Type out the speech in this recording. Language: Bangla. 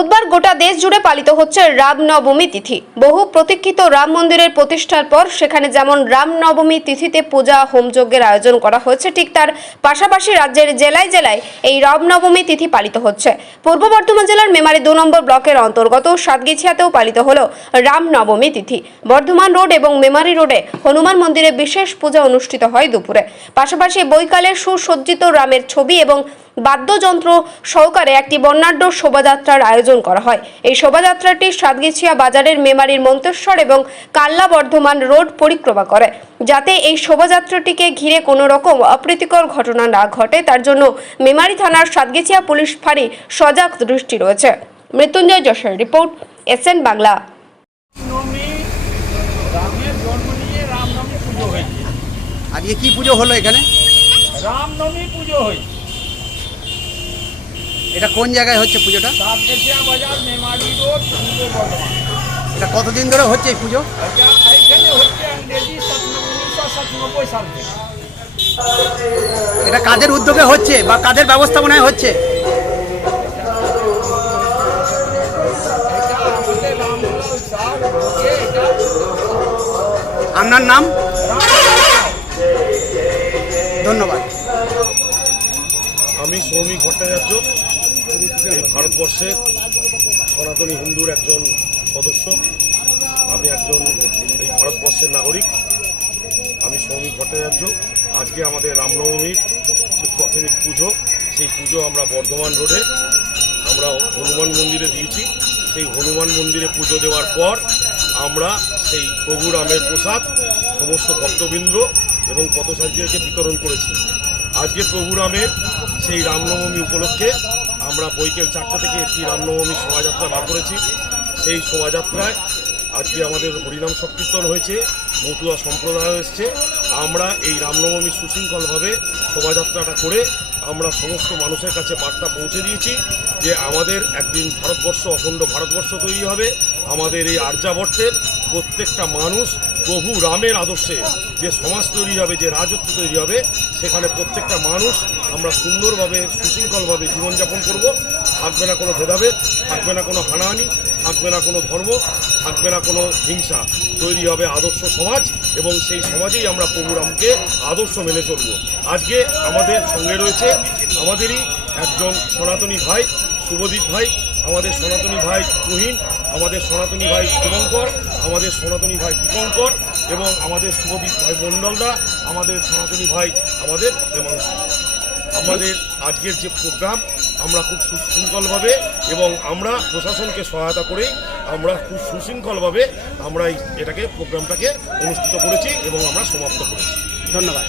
বুধবার গোটা দেশ জুড়ে পালিত হচ্ছে রামনবমী তিথি। বহু প্রতীক্ষিত রাম মন্দিরের প্রতিষ্ঠার পর সেখানে যেমন রামনবমী তিথিতে পূজা, হোমযজ্ঞের আয়োজন করা হয়েছে, ঠিক তার পাশাপাশি রাজ্যের জেলায় জেলায় এই রামনবমী তিথি পালিত হচ্ছে। পূর্ব বর্ধমান জেলার মেমারি দু নম্বর ব্লকের অন্তর্গত সাতগিছিয়াতেও পালিত হলো রামনবমী তিথি। বর্ধমান রোড এবং মেমারি রোডে হনুমান মন্দিরে বিশেষ পূজা অনুষ্ঠিত হয় দুপুরে। পাশাপাশি বৈকালে সুসজ্জিত রামের ছবি এবং বাদ্যযন্ত্র সহকারে একটি বর্ণাঢ্য শোভাযাত্রার আয়োজন করা হয়। এই শোভাযাত্রাটি সাতগিছিয়া বাজারের মেমারির মন্তেশ্বর এবং কাল্লা বর্ধমান রোড পরিক্রমা করে। যাতে এই শোভাযাত্রাটিকে ঘিরে কোনো রকম অপ্রীতিকর ঘটনা না ঘটে তার জন্য মেমারি থানার সাতগিছিয়া পুলিশ ফাঁড়ি সজাগ দৃষ্টি রয়েছে। মৃত্যুঞ্জয় যশের রিপোর্ট এসএন বাংলা। রামনবমী পুজো হয়েছে। আজকে কি পুজো হলো এখানে? রামনবমী পুজো হয়েছে। এটা কোন জায়গায় হচ্ছে পুজোটা? বাজার মেমারি রোড এটা কতদিন ধরে হচ্ছে এই পুজো? এটা এখানে হচ্ছে ইংরেজি উনিশশো সাতানব্বই সাল থেকে। এটা কাদের উদ্যোগে হচ্ছে বা কাদের ব্যবস্থাপনায় হচ্ছে? আপনার নাম? ধন্যবাদ। আমি সৌমিক ভট্টাচার্য। এই ভারতবর্ষের সনাতনী হিন্দুর একজন সদস্য, আমি একজন এই ভারতবর্ষের নাগরিক, আমি সৌমিক ভট্টাচার্য। আজকে আমাদের রামনবমীর যে প্রাথমিক পুজো, সেই পুজো আমরা বর্ধমান রোডে, আমরা হনুমান মন্দিরে দিয়েছি। সেই হনুমান মন্দিরে পুজো দেওয়ার পর আমরা সেই প্রভু রামের প্রসাদ, সমস্ত ভক্তবৃন্দ এবং পথসারীদেরকে বিতরণ করেছি। আজকে প্রভু রামের সেই রামনবমী উপলক্ষে আমরা বৈকেল চারটে থেকে একটি রামনবমী শোভাযাত্রা বার করেছি। সেই শোভাযাত্রায় আজকে আমাদের হরিনাম সংকীর্তন হয়েছে, মতুয়া সম্প্রদায় এসছে। আমরা এই রামনবমী সুশৃঙ্খলভাবে শোভাযাত্রাটা করে আমরা সমস্ত মানুষের কাছে বার্তা পৌঁছে দিয়েছি যে আমাদের একদিন ভারতবর্ষ, অখণ্ড ভারতবর্ষ তৈরি হবে। আমাদের এই আর্যাবর্তের প্রত্যেকটা মানুষ প্রভু রামের আদর্শে যে সমাজ তৈরি হবে, যে রাজত্ব তৈরি হবে, সেখানে প্রত্যেকটা মানুষ আমরা সুন্দরভাবে, সুশৃঙ্খলভাবে জীবনযাপন করব। থাকবে না কোনো ভেদাভেদ, থাকবে না কোনো হানাহানি, থাকবে না কোনো ধর্ম, থাকবে না কোনো হিংসা। তৈরি হবে আদর্শ সমাজ এবং সেই সমাজেই আমরা প্রভু রামকে আদর্শ মেনে চলব। আজকে আমাদের সঙ্গে রয়েছে আমাদেরই একজন সনাতনী ভাই, শুভদীপ ভাই, আমাদের সনাতনী ভাই তুহিন। আমাদের সনাতনী ভাই শুভঙ্কর, আমাদের সনাতনী ভাই দীপঙ্কর এবং আমাদের শুভদীপ ভাই মণ্ডলদা আমাদের সনাতনী ভাই আমাদের হেমাংশু আমাদের আজকের যে প্রোগ্রাম, আমরা খুব সুশৃঙ্খলভাবে এবং আমরা প্রশাসনকে সহায়তা করে আমরা খুব সুশৃঙ্খলভাবে আমরা এটাকে, প্রোগ্রামটাকে অনুষ্ঠিত করেছি এবং আমরা সমাপ্ত করেছি। ধন্যবাদ।